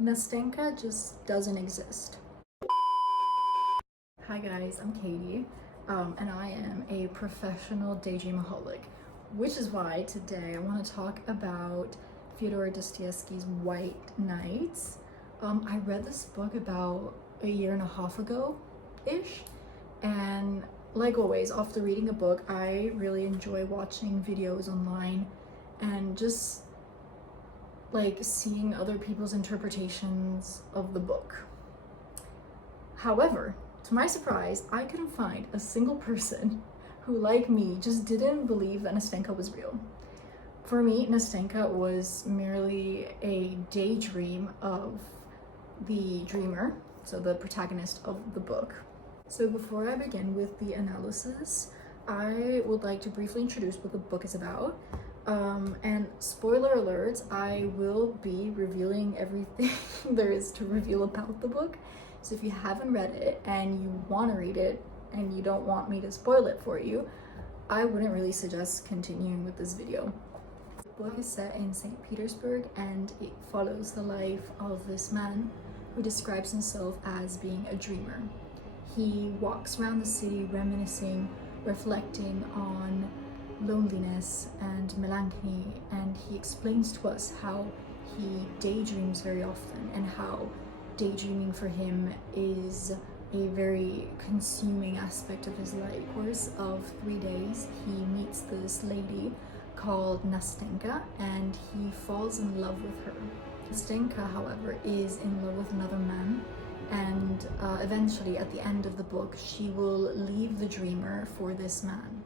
Nastenka just doesn't exist. Hi guys, I'm Katie, and I am a professional daydreamaholic, which is why today I want to talk about Fyodor Dostoevsky's White Nights. I read this book about a year and a half ago-ish, and like always, after reading a book, I really enjoy watching videos online and just like seeing other people's interpretations of the book. However, to my surprise, I couldn't find a single person who, like me, just didn't believe that Nastenka was real. For me, Nastenka was merely a daydream of the dreamer, so the protagonist of the book. So before I begin with the analysis, I would like to briefly introduce what the book is about. And spoiler alert, I will be revealing everything there is to reveal about the book. So if you haven't read it and you want to read it and you don't want me to spoil it for you, I wouldn't really suggest continuing with this video. The book is set in St. Petersburg and it follows the life of this man who describes himself as being a dreamer. He walks around the city reminiscing, reflecting on loneliness and melancholy, and he explains to us how he daydreams very often and how daydreaming for him is a very consuming aspect of his life. In the course of 3 days, he meets this lady called Nastenka and he falls in love with her. Nastenka, however, is in love with another man, and eventually at the end of the book she will leave the dreamer for this man.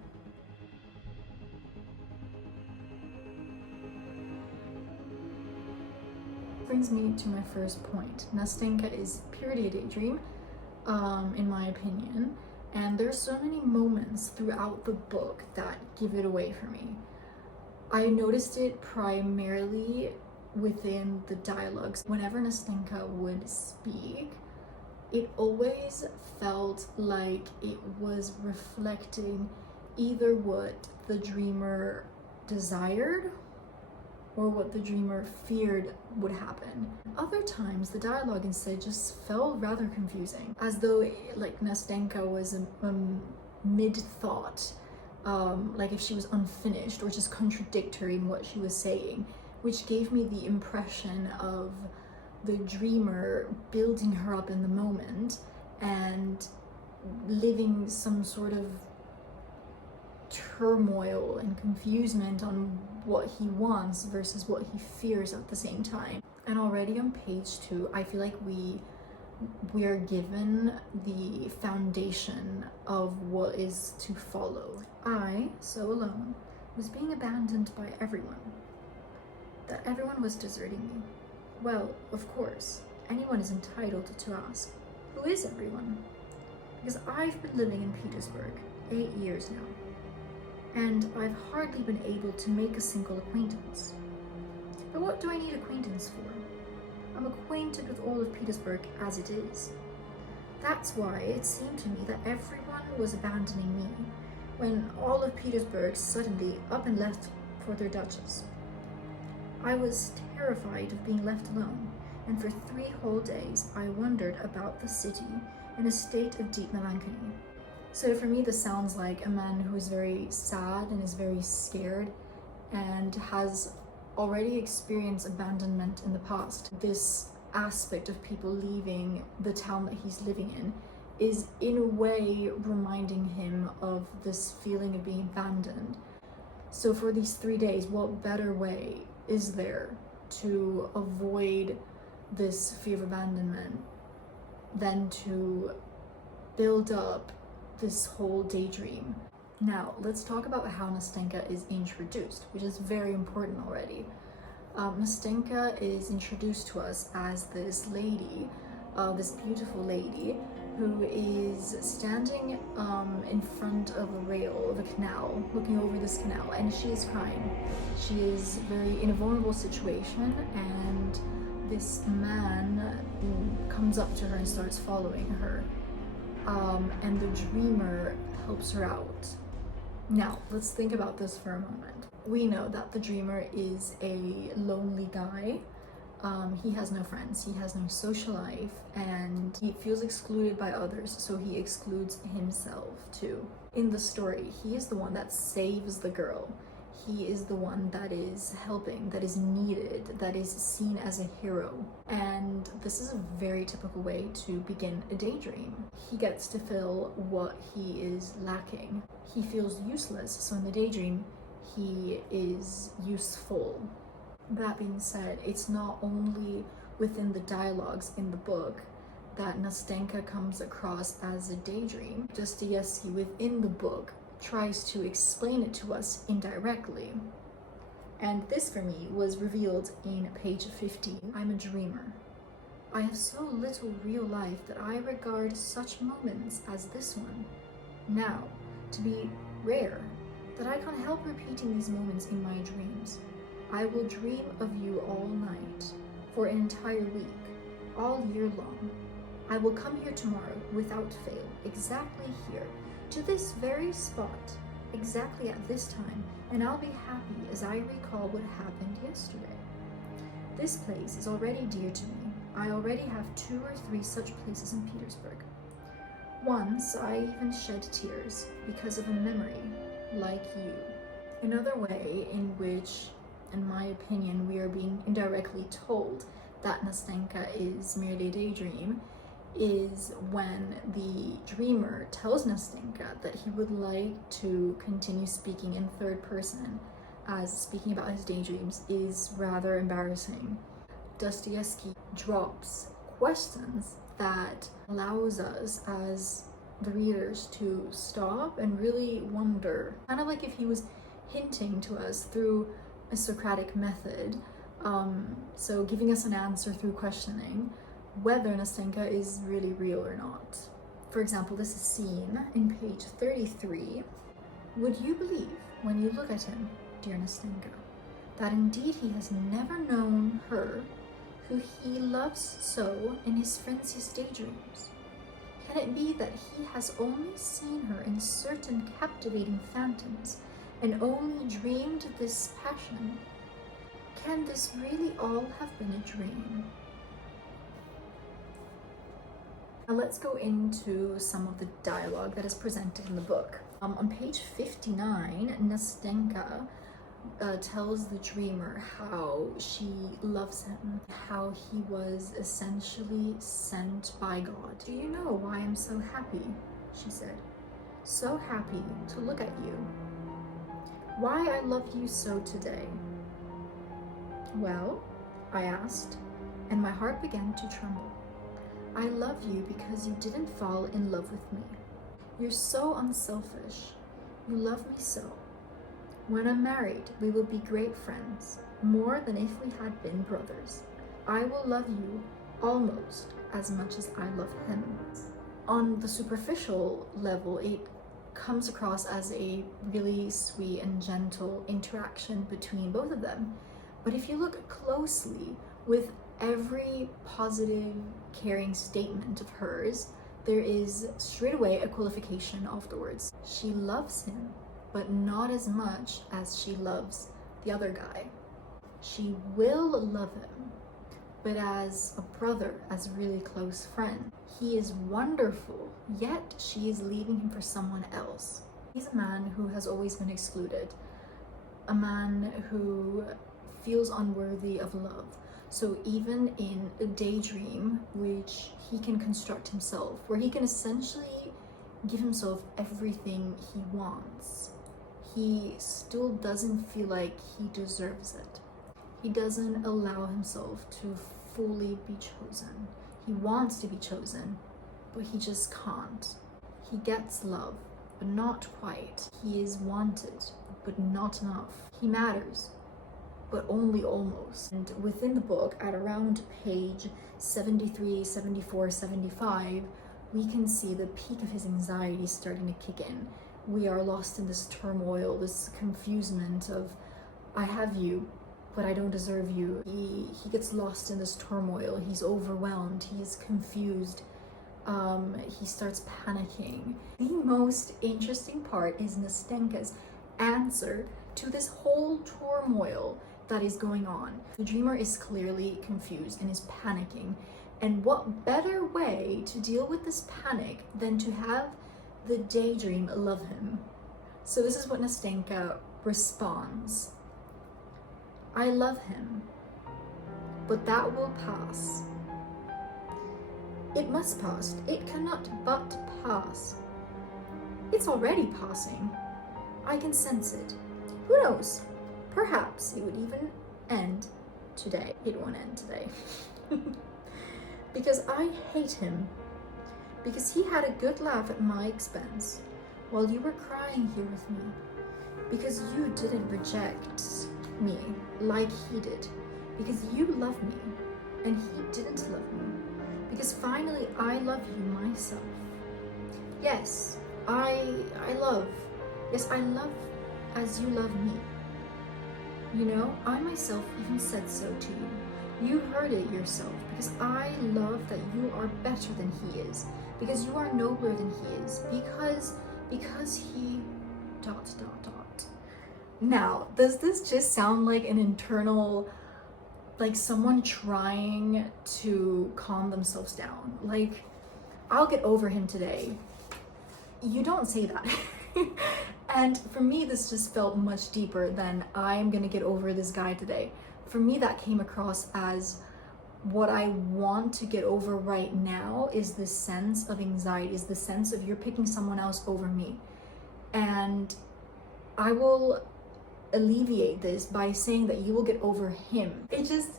Brings me to my first point. Nastenka is purely a daydream, in my opinion, and there's so many moments throughout the book that give it away for me. I noticed it primarily within the dialogues. Whenever Nastenka would speak, it always felt like it was reflecting either what the dreamer desired or what the dreamer feared would happen. Other times, the dialogue instead just felt rather confusing, as though Nastenka was a mid-thought, like if she was unfinished or just contradictory in what she was saying, which gave me the impression of the dreamer building her up in the moment and living some sort of turmoil and confusement on what he wants versus what he fears at the same time. And already on page 2, I feel like we are given the foundation of what is to follow. I, so alone, was being abandoned by everyone. That everyone was deserting me. Well, of course, anyone is entitled to ask, who is everyone? Because I've been living in Petersburg 8 years now, and I've hardly been able to make a single acquaintance. But what do I need acquaintance for? I'm acquainted with all of Petersburg as it is. That's why it seemed to me that everyone was abandoning me when all of Petersburg suddenly up and left for their duchess. I was terrified of being left alone, and for 3 whole days I wandered about the city in a state of deep melancholy. So for me, this sounds like a man who is very sad and is very scared and has already experienced abandonment in the past. This aspect of people leaving the town that he's living in is in a way reminding him of this feeling of being abandoned. So for these 3 days, what better way is there to avoid this fear of abandonment than to build up this whole daydream? Now, let's talk about how Nastenka is introduced, which is very important already. Nastenka is introduced to us as this lady, this beautiful lady, who is standing in front of a rail of a canal, looking over this canal, and she is crying. She is in a vulnerable situation, and this man comes up to her and starts following her. And the dreamer helps her out. Now, let's think about this for a moment. We know that the dreamer is a lonely guy He has no friends, he has no social life, and he feels excluded by others, so he excludes himself too. In the story, he is the one that saves the girl. He is the one that is helping, that is needed, that is seen as a hero. And this is a very typical way to begin a daydream. He gets to fill what he is lacking. He feels useless, so in the daydream, he is useful. That being said, it's not only within the dialogues in the book that Nastenka comes across as a daydream. Dostoevsky within the book tries to explain it to us indirectly. And this for me was revealed in page 15. I'm a dreamer. I have so little real life that I regard such moments as this one now to be rare, that I can't help repeating these moments in my dreams. I will dream of you all night, for an entire week, all year long. I will come here tomorrow without fail, exactly here, to this very spot, exactly at this time, and I'll be happy as I recall what happened yesterday. This place is already dear to me. I already have 2 or 3 such places in Petersburg. Once I even shed tears because of a memory like you. Another way in which, in my opinion, we are being indirectly told that Nastenka is merely a daydream is when the dreamer tells Nastenka that he would like to continue speaking in third person, as speaking about his daydreams is rather embarrassing. Dostoevsky drops questions that allows us as the readers to stop and really wonder, kind of like if he was hinting to us through a Socratic method, so giving us an answer through questioning whether Nastenka is really real or not. For example, this is seen in page 33. Would you believe, when you look at him, dear Nastenka, that indeed he has never known her who he loves so in his frenziest daydreams? Can it be that he has only seen her in certain captivating phantoms and only dreamed this passion? Can this really all have been a dream? Now let's go into some of the dialogue that is presented in the book. On page 59, Nastenka tells the dreamer how she loves him, how he was essentially sent by God. Do you know why I'm so happy? She said. So happy to look at you. Why I love you so today? Well, I asked, and my heart began to tremble. I love you because you didn't fall in love with me. You're so unselfish. You love me so. When I'm married, we will be great friends, more than if we had been brothers. I will love you almost as much as I love him. On the superficial level, it comes across as a really sweet and gentle interaction between both of them. But if you look closely, with every positive, caring statement of hers, there is straight away a qualification afterwards. She loves him, but not as much as she loves the other guy. She will love him, but as a brother, as a really close friend. He is wonderful, yet she is leaving him for someone else. He's a man who has always been excluded, a man who feels unworthy of love. So even in a daydream, which he can construct himself, where he can essentially give himself everything he wants, he still doesn't feel like he deserves it. He doesn't allow himself to fully be chosen. He wants to be chosen, but he just can't. He gets love, but not quite. He is wanted, but not enough. He matters, but only almost. And within the book, at around page 73, 74, 75, we can see the peak of his anxiety starting to kick in. We are lost in this turmoil, this confusement of, I have you, but I don't deserve you. He gets lost in this turmoil. He's overwhelmed. He's confused. He starts panicking. The most interesting part is Nastenka's answer to this whole turmoil that is going on. The dreamer is clearly confused and is panicking. And what better way to deal with this panic than to have the daydream love him? So this is what Nastenka responds. I love him, but that will pass. It must pass. It cannot but pass. It's already passing. I can sense it. Who knows? Perhaps it would even end today. It won't end today. Because I hate him. Because he had a good laugh at my expense while you were crying here with me. Because you didn't reject me like he did. Because you love me and he didn't love me. Because finally I love you myself. Yes, I love. Yes, I love as you love me. You know, I myself even said so to you. You heard it yourself, because I love that you are better than he is, because you are nobler than he is, because he ... Now, does this just sound like an internal, like someone trying to calm themselves down? Like, I'll get over him today. You don't say that. And for me, this just felt much deeper than I'm gonna get over this guy today. For me, that came across as what I want to get over right now is this sense of anxiety, is the sense of you're picking someone else over me. And I will alleviate this by saying that you will get over him. It just,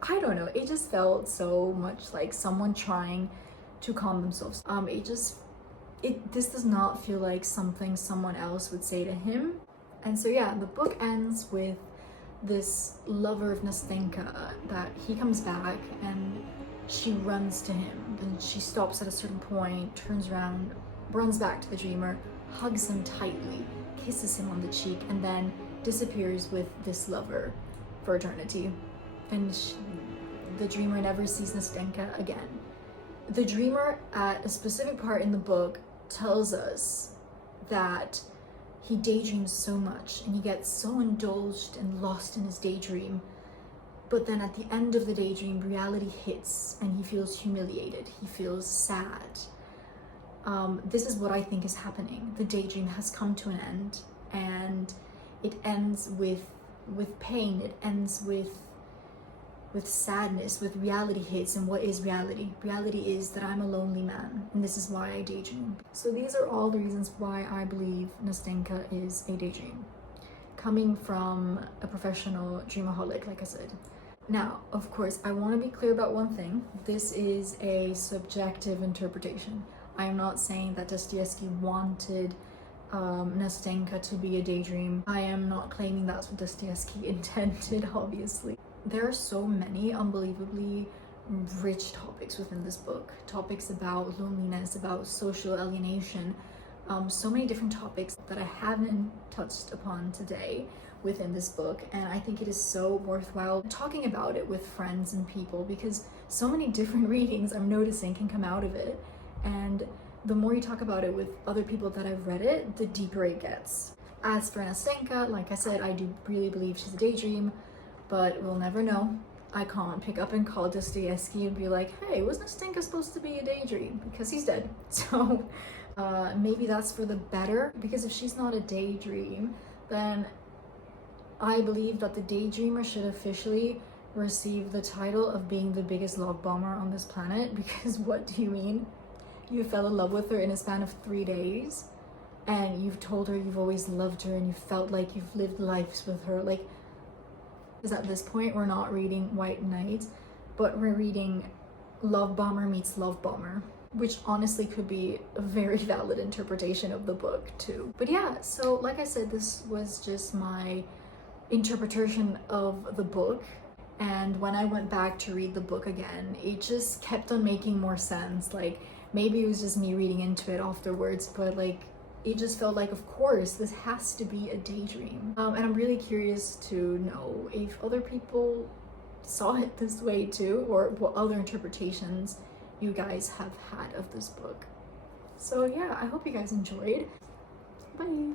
I don't know, it just felt so much like someone trying to calm themselves. This does not feel like something someone else would say to him. And so yeah, the book ends with this lover of Nastenka that he comes back and she runs to him, and she stops at a certain point, turns around, runs back to the dreamer, hugs him tightly, kisses him on the cheek, and then disappears with this lover for eternity. And the dreamer never sees Nastenka again. The dreamer at a specific part in the book tells us that he daydreams so much and he gets so indulged and lost in his daydream, but then at the end of the daydream, reality hits and he feels humiliated, he feels sad. This is what I think is happening. The daydream has come to an end, and it ends with pain, it ends with sadness, with reality hits. And what is reality? Reality is that I'm a lonely man, and this is why I daydream. So these are all the reasons why I believe Nastenka is a daydream, coming from a professional dreamaholic, like I said. Now, of course, I want to be clear about one thing. This is a subjective interpretation. I am not saying that Dostoevsky wanted Nastenka to be a daydream. I am not claiming that's what Dostoevsky intended, obviously. There are so many unbelievably rich topics within this book. Topics about loneliness, about social alienation, so many different topics that I haven't touched upon today within this book. And I think it is so worthwhile talking about it with friends and people, because so many different readings I'm noticing can come out of it. And the more you talk about it with other people that have read it, the deeper it gets. As for Nastenka, like I said, I do really believe she's a daydream, but we'll never know. I can't pick up and call Dostoevsky and be like, hey, was Nastenka supposed to be a daydream? Because he's dead. So maybe that's for the better, because if she's not a daydream, then I believe that the daydreamer should officially receive the title of being the biggest love bomber on this planet. Because what do you mean? You fell in love with her in a span of 3 days, and you've told her you've always loved her, and you felt like you've lived lives with her. Like, because at this point we're not reading White Knight, but we're reading Love Bomber meets Love Bomber, which honestly could be a very valid interpretation of the book too. But yeah, so like I said, this was just my interpretation of the book. And when I went back to read the book again, it just kept on making more sense. Like, maybe it was just me reading into it afterwards, but like, it just felt like, of course, this has to be a daydream. And I'm really curious to know if other people saw it this way too, or what other interpretations you guys have had of this book. So yeah, I hope you guys enjoyed. Bye!